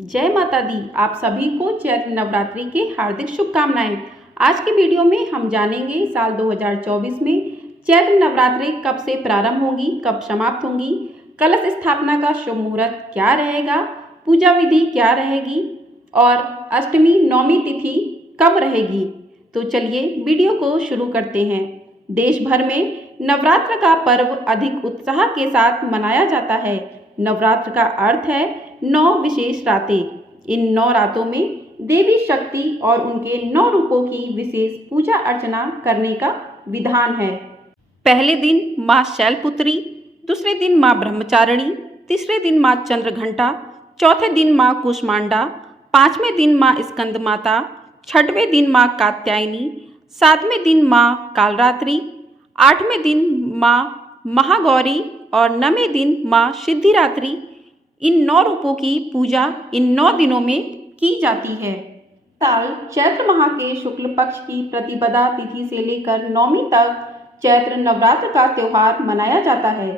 जय माता दी। आप सभी को चैत्र नवरात्रि की हार्दिक शुभकामनाएं। आज की वीडियो में हम जानेंगे साल 2024 में चैत्र नवरात्रि कब से प्रारंभ होंगी, कब समाप्त होंगी, कलश स्थापना का शुभ मुहूर्त क्या रहेगा, पूजा विधि क्या रहेगी और अष्टमी नवमी तिथि कब रहेगी। तो चलिए वीडियो को शुरू करते हैं। देश भर में नवरात्र का पर्व अधिक उत्साह के साथ मनाया जाता है। नवरात्र का अर्थ है 9 विशेष रातें। इन 9 रातों में देवी शक्ति और उनके 9 रूपों की विशेष पूजा अर्चना करने का विधान है। पहले दिन माँ शैलपुत्री, दूसरे दिन माँ ब्रह्मचारिणी, तीसरे दिन माँ चंद्रघंटा, चौथे दिन माँ कुष्मांडा, पांचवें दिन माँ स्कंद माता, छठवें दिन माँ कात्यायनी, सातवें दिन माँ कालरात्रि, आठवें दिन माँ महागौरी और नवें दिन माँ सिद्धिरात्रि। इन 9 रूपों की पूजा इन 9 दिनों में की जाती है। साल चैत्र माह के शुक्ल पक्ष की प्रतिपदा तिथि से लेकर नवमी तक चैत्र नवरात्र का त्योहार मनाया जाता है।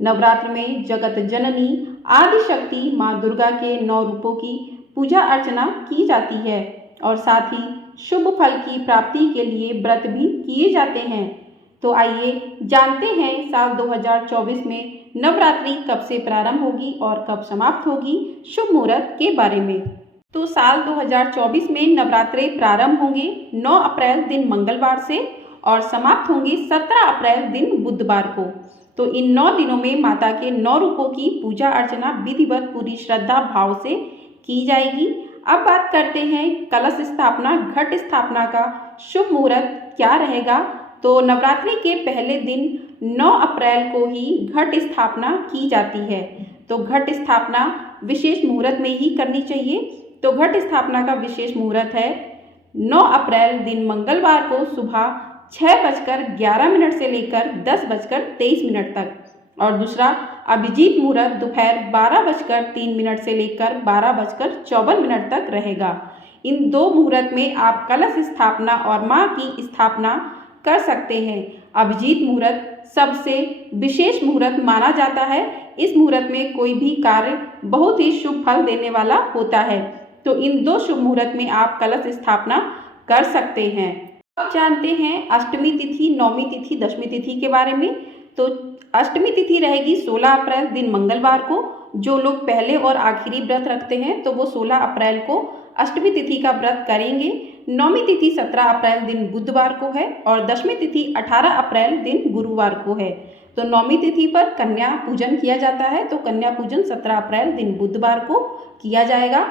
नवरात्र में जगत जननी आदि शक्ति माँ दुर्गा के 9 रूपों की पूजा अर्चना की जाती है और साथ ही शुभ फल की प्राप्ति के लिए व्रत भी किए जाते हैं। तो आइए जानते हैं साल 2024 में नवरात्रि कब से प्रारंभ होगी और कब समाप्त होगी, शुभ मुहूर्त के बारे में। तो साल 2024 में नवरात्रे प्रारंभ होंगे 9 अप्रैल दिन मंगलवार से और समाप्त होंगे 17 अप्रैल दिन बुधवार को। तो इन 9 दिनों में माता के 9 रूपों की पूजा अर्चना विधिवत पूरी श्रद्धा भाव से की जाएगी। अब बात करते हैं कलश स्थापना, घट स्थापना का शुभ मुहूर्त क्या रहेगा। तो नवरात्रि के पहले दिन 9 अप्रैल को ही घट स्थापना की जाती है। तो घट स्थापना विशेष मुहूर्त में ही करनी चाहिए। तो घट स्थापना का विशेष मुहूर्त है 9 अप्रैल दिन मंगलवार को सुबह 6:11 से लेकर 10:23 तक और दूसरा अभिजीत मुहूर्त दोपहर 12:03 से लेकर 12:54 तक रहेगा। इन 2 मुहूर्त में आप कलश स्थापना और माँ की स्थापना कर सकते हैं। अभिजीत मुहूर्त सबसे विशेष मुहूर्त माना जाता है। इस मुहूर्त में कोई भी कार्य बहुत ही शुभ फल देने वाला होता है। तो इन 2 शुभ मुहूर्त में आप कलश स्थापना कर सकते हैं। अब जानते हैं अष्टमी तिथि, नवमी तिथि, दशमी तिथि के बारे में। तो अष्टमी तिथि रहेगी 16 अप्रैल दिन मंगलवार को। जो लोग पहले और आखिरी व्रत रखते हैं तो वो 16 अप्रैल को अष्टमी तिथि का व्रत करेंगे। नवमी तिथि 17 अप्रैल दिन बुधवार को है और दशमी तिथि 18 अप्रैल दिन गुरुवार को है। तो नवमी तिथि पर कन्या पूजन किया जाता है। तो कन्या पूजन 17 अप्रैल दिन बुधवार को किया जाएगा।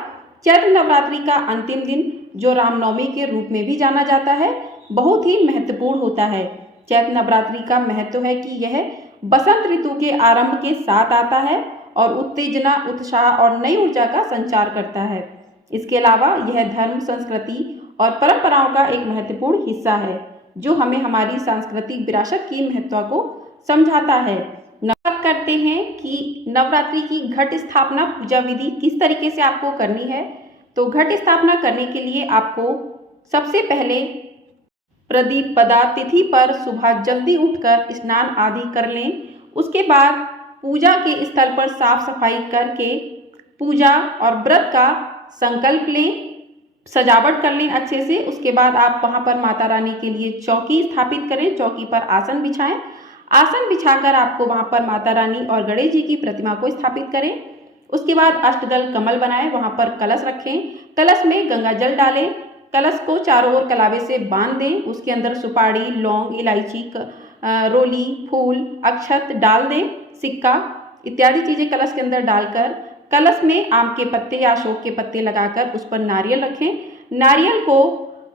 चैत्र नवरात्रि का अंतिम दिन जो रामनवमी के रूप में भी जाना जाता है, बहुत ही महत्वपूर्ण होता है। चैत्र नवरात्रि का महत्व है कि यह बसंत ऋतु के आरंभ के साथ आता है और उत्तेजना, उत्साह और नई ऊर्जा का संचार करता है। इसके अलावा यह धर्म, संस्कृति और परंपराओं का एक महत्वपूर्ण हिस्सा है जो हमें हमारी सांस्कृतिक विरासत की महत्व को समझाता है। बात करते हैं कि नवरात्रि की घट स्थापना पूजा विधि किस तरीके से आपको करनी है। तो घट स्थापना करने के लिए आपको सबसे पहले प्रतिपदा तिथि पर सुबह जल्दी उठकर स्नान आदि कर लें। उसके बाद पूजा के स्थल पर साफ सफाई करके पूजा और व्रत का संकल्प लें, सजावट कर लें अच्छे से। उसके बाद आप वहाँ पर माता रानी के लिए चौकी स्थापित करें, चौकी पर आसन बिछाएं। आसन बिछाकर आपको वहाँ पर माता रानी और गणेश जी की प्रतिमा को स्थापित करें। उसके बाद अष्टदल कमल बनाएं, वहाँ पर कलश रखें, कलश में गंगा जल डालें, कलश को चारों ओर कलावे से बांध दें। उसके अंदर सुपारी, लौंग, इलायची, रोली, फूल, अक्षत डाल दें, सिक्का इत्यादि चीज़ें कलश के अंदर डालकर कलश में आम के पत्ते या अशोक के पत्ते लगाकर उस पर नारियल रखें। नारियल को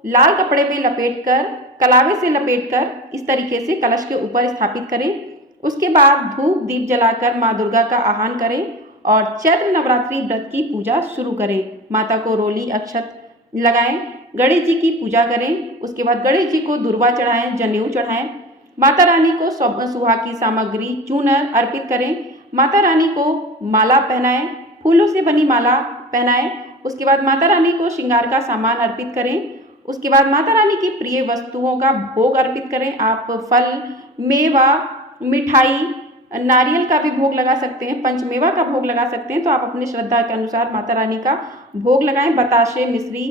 लाल कपड़े में लपेटकर, कलावे से लपेटकर इस तरीके से कलश के ऊपर स्थापित करें। उसके बाद धूप दीप जलाकर माँ दुर्गा का आह्वान करें और चैत्र नवरात्रि व्रत की पूजा शुरू करें। माता को रोली, अक्षत लगाएं, गणेश जी की पूजा करें। उसके बाद गणेश जी को दुर्वा चढ़ाएं, जनेऊ चढ़ाएं। माता रानी को सुहाग की सामग्री चूनर अर्पित करें। माता रानी को माला पहनाएं, फूलों से बनी माला पहनाएं। उसके बाद माता रानी को श्रृंगार का सामान अर्पित करें। उसके बाद माता रानी की प्रिय वस्तुओं का भोग अर्पित करें। आप फल, मेवा, मिठाई नारियल का भी भोग लगा सकते हैं, पंचमेवा का भोग लगा सकते हैं। तो आप अपनी श्रद्धा के अनुसार माता रानी का भोग लगाएं। बताशे, मिश्री,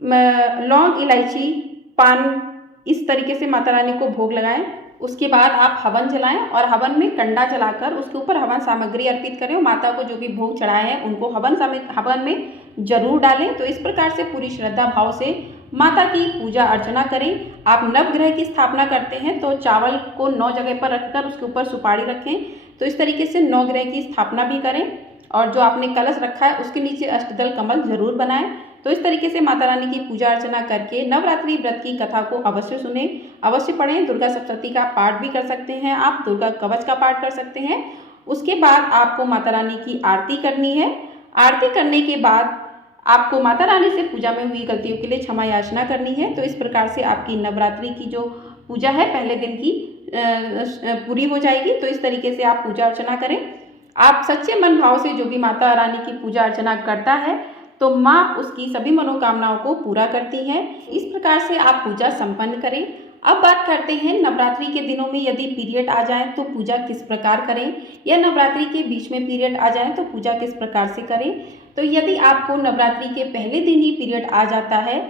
लौंग, इलायची, पान, इस तरीके से माता रानी को भोग लगाएं। उसके बाद आप हवन जलाएं और हवन में कंडा जलाकर उसके ऊपर हवन सामग्री अर्पित करें और माता को जो भी भोग चढ़ाए हैं उनको हवन में जरूर डालें। तो इस प्रकार से पूरी श्रद्धा भाव से माता की पूजा अर्चना करें। आप नवग्रह की स्थापना करते हैं तो चावल को 9 जगह पर रखकर उसके ऊपर सुपारी रखें। तो इस तरीके से नवग्रह की स्थापना भी करें और जो आपने कलश रखा है उसके नीचे अष्टदल कमल जरूर बनाएं। तो इस तरीके से माता रानी की पूजा अर्चना करके नवरात्रि व्रत की कथा को अवश्य सुने, अवश्य पढ़ें। दुर्गा सप्तशती का पाठ भी कर सकते हैं आप, दुर्गा कवच का पाठ कर सकते हैं। उसके बाद आपको माता रानी की आरती करनी है। आरती करने के बाद आपको माता रानी से पूजा में हुई गलतियों के लिए क्षमा याचना करनी है। तो इस प्रकार से आपकी नवरात्रि की जो पूजा है पहले दिन की पूरी हो जाएगी। तो इस तरीके से आप पूजा अर्चना करें। आप सच्चे मन भाव से जो भी माता रानी की पूजा अर्चना करता है तो माँ उसकी सभी मनोकामनाओं को पूरा करती हैं। इस प्रकार से आप पूजा संपन्न करें। अब बात करते हैं नवरात्रि के दिनों में यदि पीरियड आ जाए तो पूजा किस प्रकार करें, या नवरात्रि के बीच में पीरियड आ जाए तो पूजा किस प्रकार से करें। तो यदि आपको नवरात्रि के पहले दिन ही पीरियड आ जाता है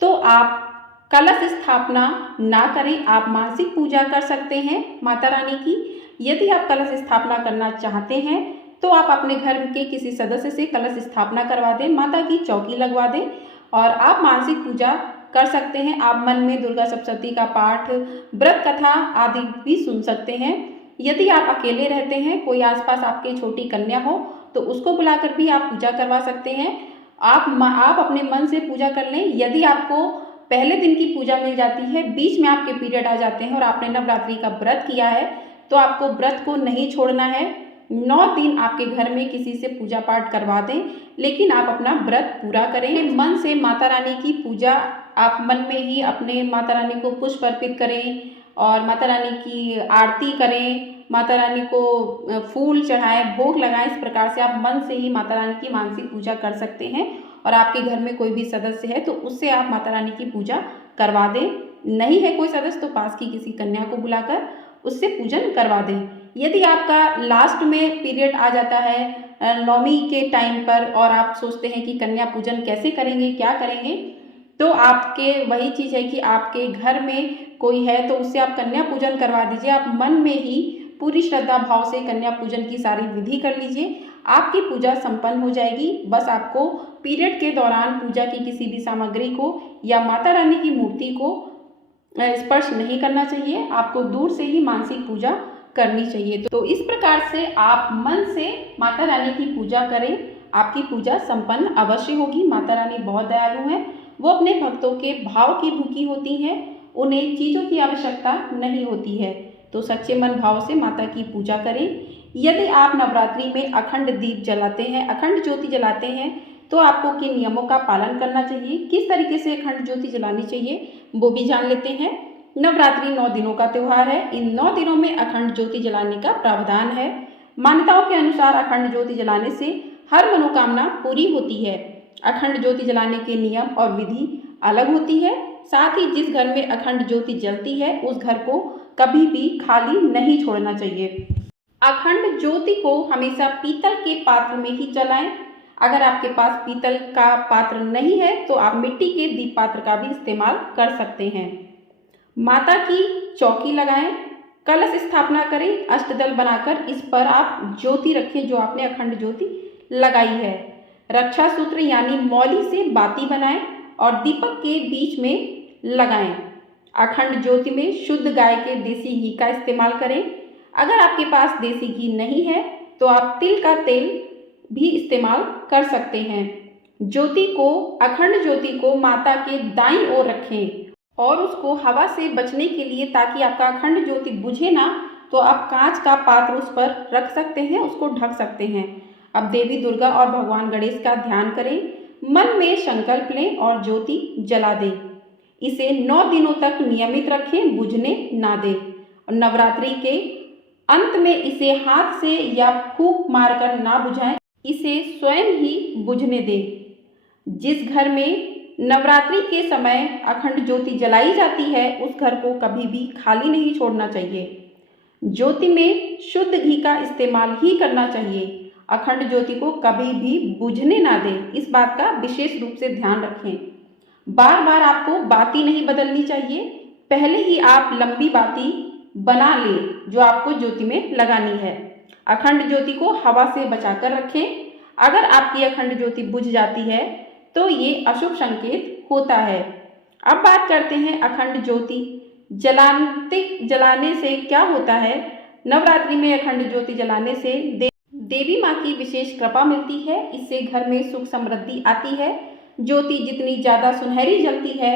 तो आप कलश स्थापना ना करें, आप मासिक पूजा कर सकते हैं माता रानी की। यदि आप कलश स्थापना करना चाहते हैं तो आप अपने घर के किसी सदस्य से कलश स्थापना करवा दें, माता की चौकी लगवा दें और आप मानसिक पूजा कर सकते हैं। आप मन में दुर्गा सप्तशती का पाठ, व्रत कथा आदि भी सुन सकते हैं। यदि आप अकेले रहते हैं, कोई आसपास आपके छोटी कन्या हो तो उसको बुलाकर भी आप पूजा करवा सकते हैं। आप अपने मन से पूजा कर लें। यदि आपको पहले दिन की पूजा मिल जाती है, बीच में आपके पीरियड आ जाते हैं और आपने नवरात्रि का व्रत किया है तो आपको व्रत को नहीं छोड़ना है। 9 दिन आपके घर में किसी से पूजा पाठ करवा दें, लेकिन आप अपना व्रत पूरा करें। मन से माता रानी की पूजा आप मन में ही अपने माता रानी को पुष्प अर्पित करें और माता रानी की आरती करें, माता रानी को फूल चढ़ाएं, भोग लगाएं। इस प्रकार से आप मन से ही माता रानी की मानसिक पूजा कर सकते हैं। और आपके घर में कोई भी सदस्य है तो उससे आप माता रानी की पूजा करवा दें। नहीं है कोई सदस्य तो पास की किसी कन्या को बुलाकर उससे पूजन करवा दें। यदि आपका लास्ट में पीरियड आ जाता है नौमी के टाइम पर और आप सोचते हैं कि कन्या पूजन कैसे करेंगे, क्या करेंगे, तो आपके वही चीज़ है कि आपके घर में कोई है तो उससे आप कन्या पूजन करवा दीजिए। आप मन में ही पूरी श्रद्धा भाव से कन्या पूजन की सारी विधि कर लीजिए, आपकी पूजा संपन्न हो जाएगी। बस आपको पीरियड के दौरान पूजा की किसी भी सामग्री को या माता रानी की मूर्ति को स्पर्श नहीं करना चाहिए, आपको दूर से ही मानसिक पूजा करनी चाहिए। तो इस प्रकार से आप मन से माता रानी की पूजा करें, आपकी पूजा संपन्न अवश्य होगी। माता रानी बहुत दयालु हैं, वो अपने भक्तों के भाव की भूखी होती हैं, उन्हें चीज़ों की आवश्यकता नहीं होती है। तो सच्चे मन भाव से माता की पूजा करें। यदि आप नवरात्रि में अखंड दीप जलाते हैं, अखंड ज्योति जलाते हैं, तो आपको किन नियमों का पालन करना चाहिए, किस तरीके से अखंड ज्योति जलानी चाहिए, वो भी जान लेते हैं। नवरात्रि 9 दिनों का त्यौहार है। इन 9 दिनों में अखंड ज्योति जलाने का प्रावधान है। मान्यताओं के अनुसार अखंड ज्योति जलाने से हर मनोकामना पूरी होती है। अखंड ज्योति जलाने के नियम और विधि अलग होती है। साथ ही जिस घर में अखंड ज्योति जलती है उस घर को कभी भी खाली नहीं छोड़ना चाहिए। अखंड ज्योति को हमेशा पीतल के पात्र में ही जलाएं। अगर आपके पास पीतल का पात्र नहीं है तो आप मिट्टी के दीप पात्र का भी इस्तेमाल कर सकते हैं। माता की चौकी लगाएं, कलश स्थापना करें, अष्टदल बनाकर इस पर आप ज्योति रखें जो आपने अखंड ज्योति लगाई है। रक्षा सूत्र यानी मौली से बाती बनाएं और दीपक के बीच में लगाएं। अखंड ज्योति में शुद्ध गाय के देसी घी का इस्तेमाल करें। अगर आपके पास देसी घी नहीं है तो आप तिल का तेल भी इस्तेमाल कर सकते हैं। ज्योति को, अखंड ज्योति को माता के दाईं ओर रखें और उसको हवा से बचने के लिए, ताकि आपका अखंड ज्योति बुझे ना, तो आप कांच का पात्र उस पर रख सकते हैं, उसको ढक सकते हैं। अब देवी दुर्गा और भगवान गणेश का ध्यान करें, मन में संकल्प लें और ज्योति जला दें। इसे 9 दिनों तक नियमित रखें, बुझने ना दें। और नवरात्रि के अंत में इसे हाथ से या फूंक मारकर ना बुझाएं, इसे स्वयं ही बुझने दें। जिस घर में नवरात्रि के समय अखंड ज्योति जलाई जाती है उस घर को कभी भी खाली नहीं छोड़ना चाहिए। ज्योति में शुद्ध घी का इस्तेमाल ही करना चाहिए। अखंड ज्योति को कभी भी बुझने ना दें, इस बात का विशेष रूप से ध्यान रखें। बार बार आपको बाती नहीं बदलनी चाहिए, पहले ही आप लंबी बाती बना लें जो आपको ज्योति में लगानी है। अखंड ज्योति को हवा से बचाकर रखें। अगर आपकी अखंड ज्योति बुझ जाती है तो ये अशुभ संकेत होता है। अब बात करते हैं अखंड ज्योति जलाने से क्या होता है। नवरात्रि में अखंड ज्योति जलाने से देवी माँ की विशेष कृपा मिलती है। इससे घर में सुख समृद्धि आती है। ज्योति जितनी ज़्यादा सुनहरी जलती है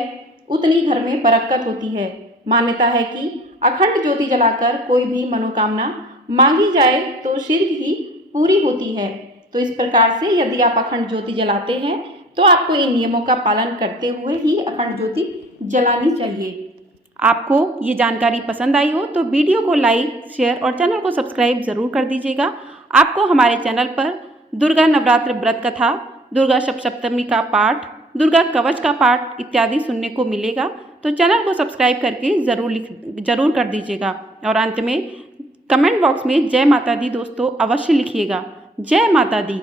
उतनी घर में बरकत होती है। मान्यता है कि अखंड ज्योति जलाकर कोई भी मनोकामना मांगी जाए तो शीघ्र ही पूरी होती है। तो इस प्रकार से यदि आप अखंड ज्योति जलाते हैं तो आपको इन नियमों का पालन करते हुए ही अखंड ज्योति जलानी चाहिए। आपको ये जानकारी पसंद आई हो तो वीडियो को लाइक, शेयर और चैनल को सब्सक्राइब ज़रूर कर दीजिएगा। आपको हमारे चैनल पर दुर्गा नवरात्र व्रत कथा, दुर्गा सप्तमी का पाठ, दुर्गा कवच का पाठ इत्यादि सुनने को मिलेगा। तो चैनल को सब्सक्राइब करके ज़रूर कर दीजिएगा। और अंत में कमेंट बॉक्स में जय माता दी दोस्तों अवश्य लिखिएगा। जय माता दी।